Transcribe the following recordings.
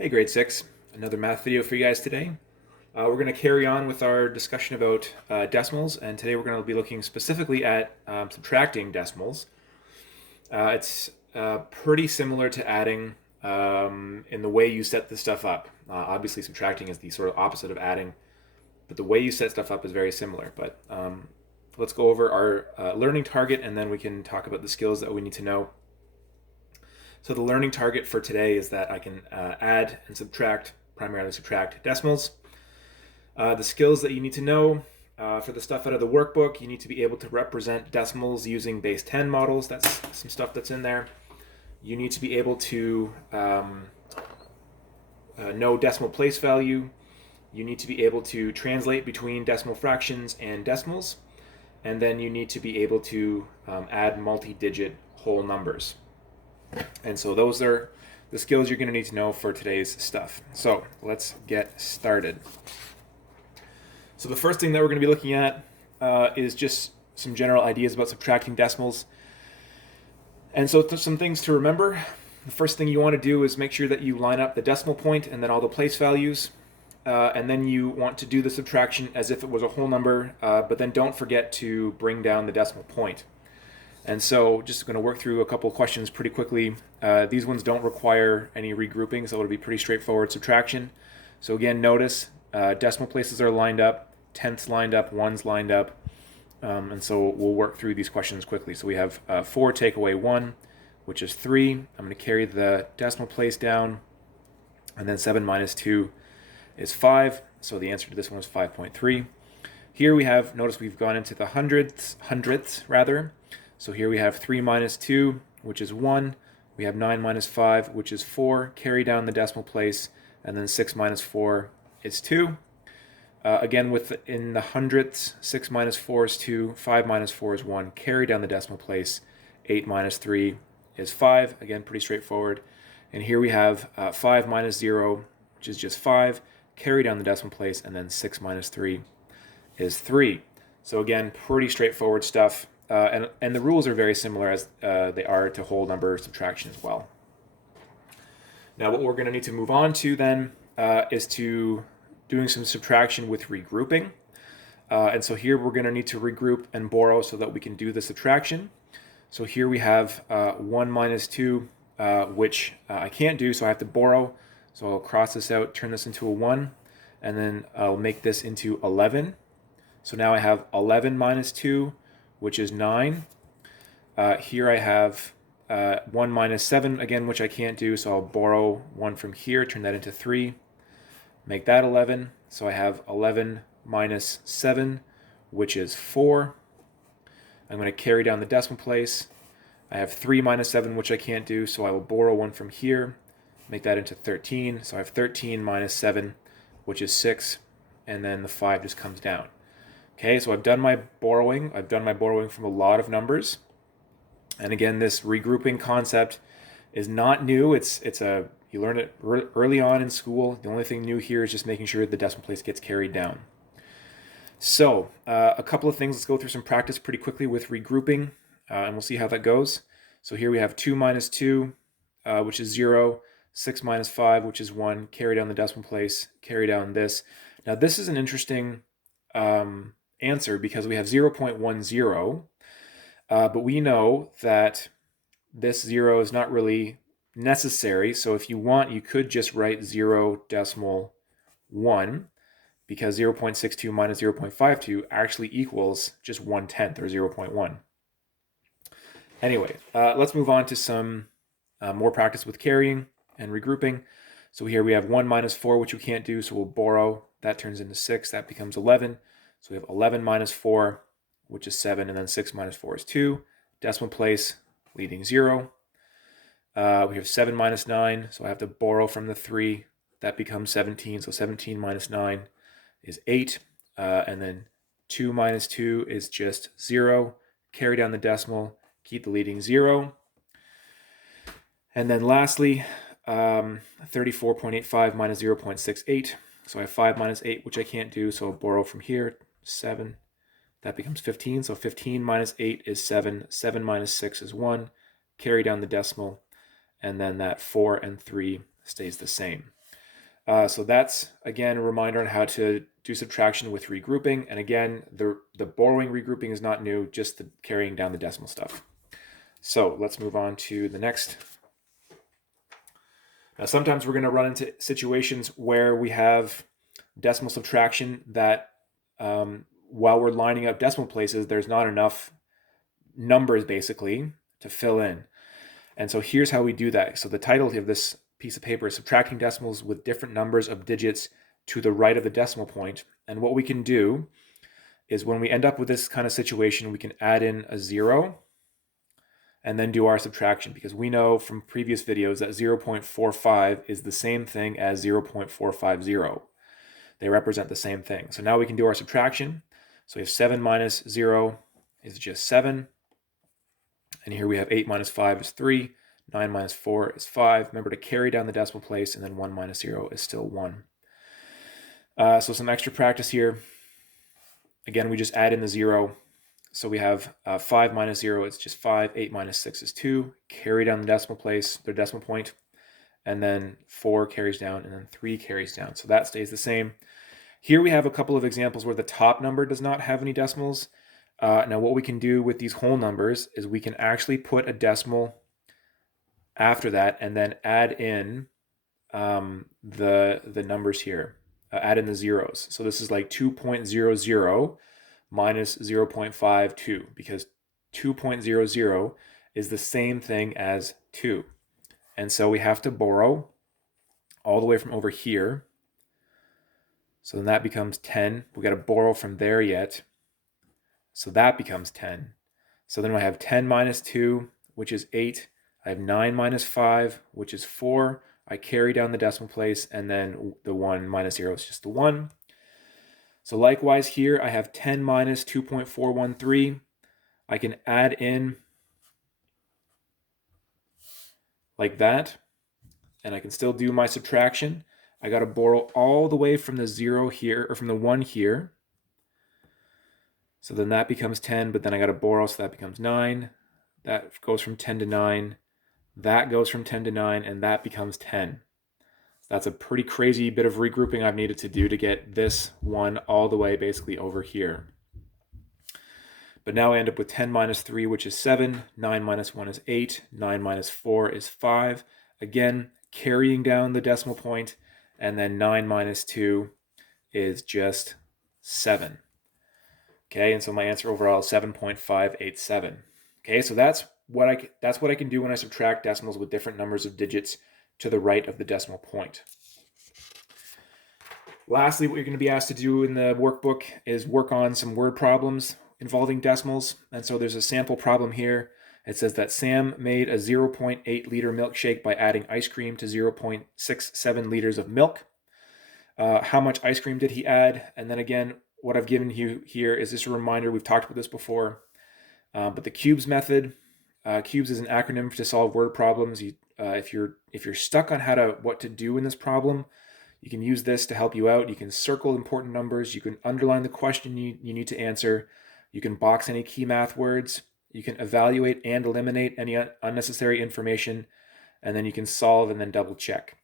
Hey grade 6, another math video for you guys today. We're going to carry on with our discussion about decimals, and today we're going to be looking specifically at subtracting decimals. It's pretty similar to adding in the way you set this stuff up. Obviously subtracting is the sort of opposite of adding, but the way you set stuff up is very similar. But let's go over our learning target, and then we can talk about the skills that we need to know. So the learning target for today is that I can add and subtract, primarily subtract decimals. The skills that you need to know for the stuff out of the workbook, you need to be able to represent decimals using base 10 models. That's some stuff that's in there. You need to be able to know decimal place value. You need to be able to translate between decimal fractions and decimals. And then you need to be able to add multi-digit whole numbers. And so those are the skills you're going to need to know for today's stuff. So let's get started. So the first thing that we're going to be looking at is just some general ideas about subtracting decimals. And so some things to remember. The first thing you want to do is make sure that you line up the decimal point and then all the place values. And then you want to do the subtraction as if it was a whole number, but then don't forget to bring down the decimal point. And so just going to work through a couple of questions pretty quickly. These ones don't require any regrouping, so it'll be pretty straightforward subtraction. So again, notice decimal places are lined up, tenths lined up, ones lined up. And so we'll work through these questions quickly. So we have 4 take away 1, which is 3. I'm going to carry the decimal place down. And then 7 minus 2 is 5. So the answer to this one is 5.3. Here we have, notice we've gone into the hundredths rather. So here we have 3 minus 2, which is 1. We have 9 minus 5, which is 4. Carry down the decimal place. And then 6 minus 4 is 2. Again, in the hundredths, 6 minus 4 is 2. 5 minus 4 is 1. Carry down the decimal place. 8 minus 3 is 5. Again, pretty straightforward. And here we have 5 minus 0, which is just 5. Carry down the decimal place. And then 6 minus 3 is 3. So again, pretty straightforward stuff. And the rules are very similar as they are to whole number subtraction as well. Now what we're going to need to move on to then is to doing some subtraction with regrouping. And so here we're going to need to regroup and borrow so that we can do the subtraction. So here we have 1 minus 2, which I can't do, so I have to borrow. So I'll cross this out, turn this into a 1, and then I'll make this into 11. So now I have 11 minus 2, which is 9. Here I have 1 minus 7, again, which I can't do, so I'll borrow 1 from here, turn that into 3, make that 11. So I have 11 minus 7, which is 4. I'm going to carry down the decimal place. I have 3 minus 7, which I can't do, so I will borrow 1 from here, make that into 13. So I have 13 minus 7, which is 6, and then the 5 just comes down. Okay, so I've done my borrowing. I've done my borrowing from a lot of numbers. And again, this regrouping concept is not new. You learn it early on in school. The only thing new here is just making sure the decimal place gets carried down. So a couple of things. Let's go through some practice pretty quickly with regrouping, and we'll see how that goes. So here we have 2 minus 2, which is 0. 6 minus 5, which is 1. Carry down the decimal place. Carry down this. Now this is an interesting answer because we have 0.10, but we know that this 0 is not really necessary. So if you want, you could just write 0.1 because 0.62 minus 0.52 actually equals just 1/10 or 0.1. Anyway, let's move on to some more practice with carrying and regrouping. So here we have 1 minus 4, which we can't do, so we'll borrow. That turns into 6. That becomes 11. So we have 11 minus 4, which is 7, and then 6 minus 4 is 2. Decimal place, leading 0. We have 7 minus 9, so I have to borrow from the 3. That becomes 17, so 17 minus 9 is 8. And then 2 minus 2 is just 0. Carry down the decimal, keep the leading 0. And then lastly, 34.85 minus 0.68. So I have 5 minus 8, which I can't do, so I'll borrow from here, 7. That becomes 15, so 15 minus 8 is 7. 7 minus 6 is 1. Carry down the decimal, and then that 4 and 3 stays the same. So that's, again, a reminder on how to do subtraction with regrouping. And again, the borrowing regrouping is not new, just the carrying down the decimal stuff. So let's move on to the next. Now, sometimes we're going to run into situations where we have decimal subtraction that while we're lining up decimal places, there's not enough numbers basically to fill in. And so here's how we do that. So the title of this piece of paper is Subtracting Decimals with Different Numbers of Digits to the Right of the Decimal Point. And what we can do is when we end up with this kind of situation, we can add in a 0 and then do our subtraction, because we know from previous videos that 0.45 is the same thing as 0.450. They represent the same thing. So now we can do our subtraction. So we have 7 minus 0 is just 7. And here we have 8 minus 5 is 3. 9 minus 4 is 5. Remember to carry down the decimal place, and then 1 minus 0 is still 1. So some extra practice here. Again, we just add in the 0. So we have 5 minus 0, it's just 5. 8 minus 6 is 2. Carry down the decimal place, the decimal point. And then 4 carries down, and then 3 carries down. So that stays the same. Here we have a couple of examples where the top number does not have any decimals. Now what we can do with these whole numbers is we can actually put a decimal after that and then add in the numbers here. Add in the zeros. So this is like 2.00 minus 0.52, because 2.00 is the same thing as 2. And so we have to borrow all the way from over here. So then that becomes 10. We got to borrow from there yet. So that becomes 10. So then I have 10 minus 2, which is 8. I have 9 minus 5, which is 4. I carry down the decimal place, and then the 1 minus 0 is just the 1. So likewise here, I have 10 minus 2.413. I can add in like that, and I can still do my subtraction. I got to borrow all the way from the 0 here, or from the 1 here. So then that becomes 10, but then I got to borrow, so that becomes 9. That goes from 10 to 9. That goes from 10 to 9, and that becomes 10. That's a pretty crazy bit of regrouping I've needed to do to get this one all the way basically over here. But now I end up with 10 minus 3, which is 7. 9 minus 1 is 8. 9 minus 4 is 5. Again, carrying down the decimal point, and then 9 minus 2 is just 7. Okay, and so my answer overall is 7.587. Okay, so that's what I can do when I subtract decimals with different numbers of digits to the right of the decimal point. Lastly, what you're going to be asked to do in the workbook is work on some word problems involving decimals. And so there's a sample problem here. It says that Sam made a 0.8 liter milkshake by adding ice cream to 0.67 liters of milk. How much ice cream did he add? And then again, what I've given you here is just a reminder. We've talked about this before, but the cubes method. Cubes is an acronym to solve word problems. If you're stuck on what to do in this problem, you can use this to help you out. You can circle important numbers. You can underline the question you need to answer. You can box any key math words. You can evaluate and eliminate any unnecessary information, and then you can solve and then double check.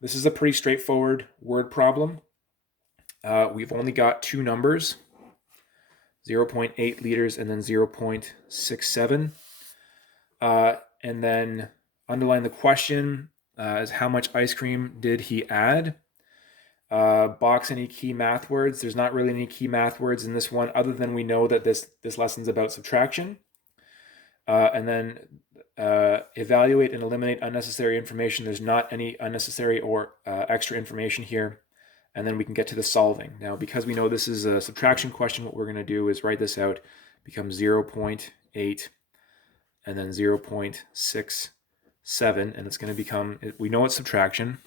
This is a pretty straightforward word problem. We've only got two numbers, 0.8 liters and then 0.67. And then underline the question is how much ice cream did he add? Box any key math words. There's not really any key math words in this one, other than we know that this lesson's about subtraction. And then evaluate and eliminate unnecessary information. There's not any unnecessary or extra information here. And then we can get to the solving. Now, because we know this is a subtraction question, what we're going to do is write this out. Becomes 0.8 and then 0.67, and it's going to become, we know it's subtraction.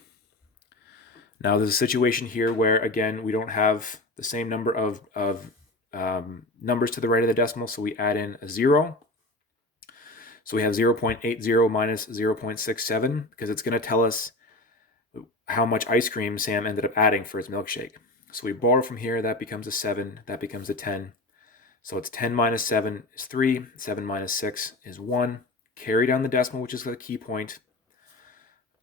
Now there's a situation here where, again, we don't have the same number of numbers to the right of the decimal, so we add in a 0. So we have 0.80 minus 0.67, because it's going to tell us how much ice cream Sam ended up adding for his milkshake. So we borrow from here, that becomes a 7, that becomes a 10. So it's 10 minus 7 is 3, 7 minus 6 is 1. Carry down the decimal, which is the key point.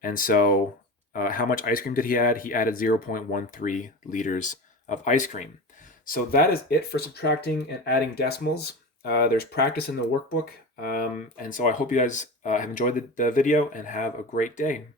And so how much ice cream did he add? He added 0.13 liters of ice cream. So that is it for subtracting and adding decimals. There's practice in the workbook. And so I hope you guys have enjoyed the video and have a great day.